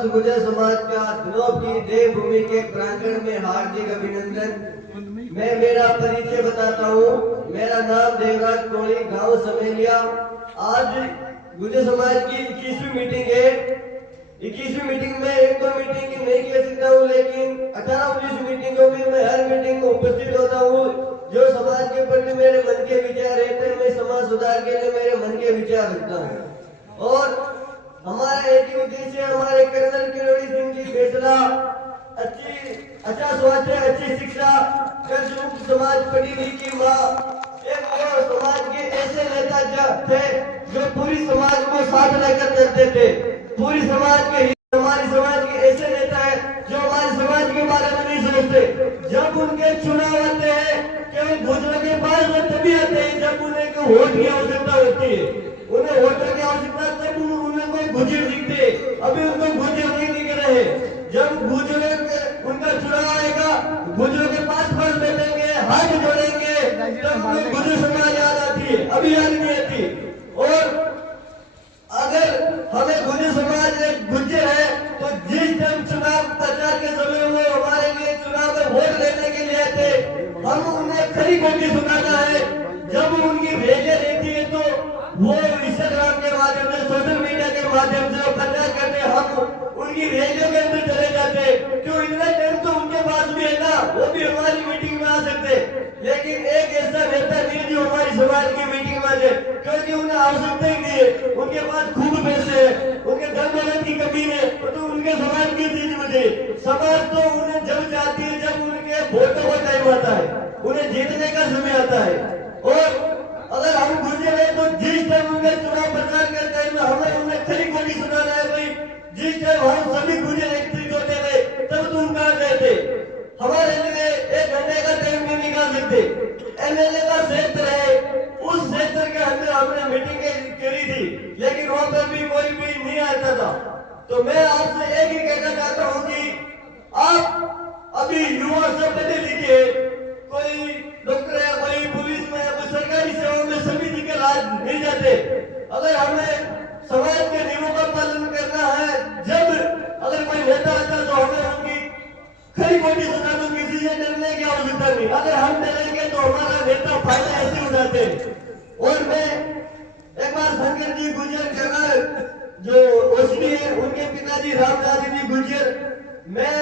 समस्त गुर्जर समाज का दिनों की देवभूमि के प्रांगण में हार्दिक अभिनंदन। मैं मेरा परिचय बताता हूँ। मेरा नाम देवराज कोहली, गांव समेलिया। आज गुर्जर समाज की 21वीं मीटिंग है। 21वीं मीटिंग में एक दो मीटिंग नहीं कह सकता हूँ, लेकिन 18-19 मीटिंगों में मैं हर मीटिंग में उपस्थित होता हूँ। जो समाज के प्रति मेरे मन के विचार रहते हैं, मैं समाज सुधार के लिए मेरे मन के विचार रखता हूँ। और हमारा एक ही उद्देश्य है, हमारे कर्नल किरोड़ी सिंह जी फैसला अच्छा स्वास्थ्य, अच्छी शिक्षा, कर्ज मुक्त समाज, पढ़ी लिखी माँ, एक और समाज के ऐसे नेता थे जो पूरी समाज को साथ लेकर चलते थे। पूरी समाज के हमारे समाज के ऐसे नेता है जो हमारे समाज के बारे में नहीं सोचते। जब उनके चुनाव आते हैं, केवल बुजुर्गों के पास वो तभी आते हैं जब उन्हें वोट की आवश्यकता होती है। उन्हें वोटर की आवश्यकता तब उनको गुजर दिखते, अभी उनको गुजर नहीं दिख रहे। जब बुजुर्ग उनका चुनाव आएगा, बुजुर्ग के पास बैठेंगे, हाथ जोड़ेंगे, तब उन्हें गुजर समाज याद आती है, अभी याद नहीं आती। और अगर हमें गुर्जर समाज एक गुर्जर है तो जिस टाइम चुनाव प्रचार के समय में हमारे लिए चुनाव में वोट लेने के लिए थे, हम उन्हें खरी खोटी सुनाना है। जब उनकी भेजे रहती है तो वो इंस्टाग्राम के माध्यम से, सोशल मीडिया के माध्यम से प्रचार करते, हम उनकी रेडियो के अंदर चले जाते। क्यों? इतना टाइम तो उनके पास भी है ना, वो भी हमारी मीटिंग में आ सकते। लेकिन एक ऐसा नेता नहीं जो हमारी समाज की मीटिंग में आ जाए, क्योंकि उन्हें आवश्यकता ही नहीं है। उनके पास खूब पैसे है, उनके धन दौलत की कमी है, तो उनके समाज की चीज मुझे समाज तो उन्हें जब चाहती है जब उनके वोटों का टाइम आता है, उन्हें जीतने का समय आता है। और अगर हम गुर्जर है तो जिस टाइम उनके चुनाव प्रचार के टाइम में हमें उन्हें खरी खोटी सुनाना है भाई। जिस टाइम हम सभी गुर्जर एकत्रित होते थे तब तो उनका गए थे। हमारे लिए 1 घंटे का टाइम नहीं निकाल सकते। एमएलए का क्षेत्र है, उस क्षेत्र के अंदर हमने मीटिंग करी थी, लेकिन वहां पर भी कोई भी नहीं आता था। तो मैं आपसे एक ही कहना चाहता हूँ कि आप अभी युवा से पढ़े लिखे, कोई डॉक्टर है, कोई पुलिस में, कोई सरकारी सेवा में, सभी जी के लाज नहीं जाते। अगर हमें समाज के नियमों का पालन करना है, जब अगर कोई नेता आता तो हमें उनकी खरी खोटी सुना दो, किसी से डरने की आवश्यकता नहीं। अगर हम डरेंगे तो हमारा नेता फायदा ऐसे उठाते। और मैं एक बार शंकर जी गुर्जर के जो ओसनी है, उनके पिताजी रामदास जी गुर्जर, मैं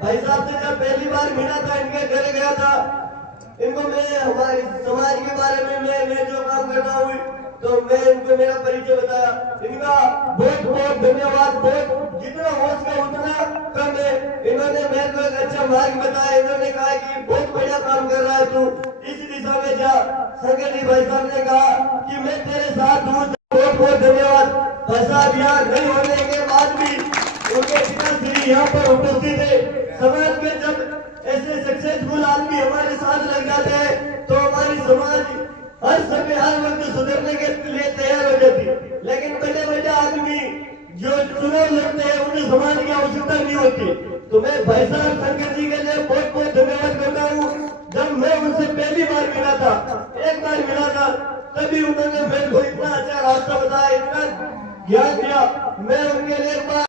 भाई साहब से जब पहली बार मिला था, इनके घर गया था, इनको मैं हमारे समाज के बारे में मैं जो काम कर रहा हूँ तो मैं इनको मेरा परिचय बताया। इनका बहुत बहुत धन्यवाद। बहुत जितना हो सका उतना कम है। इन्होंने मेरे को एक अच्छा मार्ग बताया। इन्होंने कहा कि बहुत बढ़िया काम कर रहा है तू, इस दिशा में जा। शंकर जी भाई साहब ने कहा कि मैं तेरे साथ हूँ। बहुत बहुत धन्यवाद। भाई साहब यहाँ नहीं होने के बाद भी उनके पिताश्री यहाँ पर उपस्थित है। समाज में जब ऐसे सक्सेसफुल आदमी हमारे साथ लग जाते हैं तो हमारी समाज हर समय हर वक्त सुधरने के लिए तैयार हो जाती है। लेकिन बड़े बड़े आदमी जो चुनाव लड़ते हैं उन्हें समाज की आवश्यकता नहीं होती। तो मैं भाई साहब शंकर जी के लिए बहुत बहुत धन्यवाद करता हूँ। जब मैं उनसे पहली बार मिला था, एक बार मिला था, तभी उन्होंने मेरे को इतना अच्छा रास्ता बताया, इतना ज्ञान दिया। मैं उनके लिए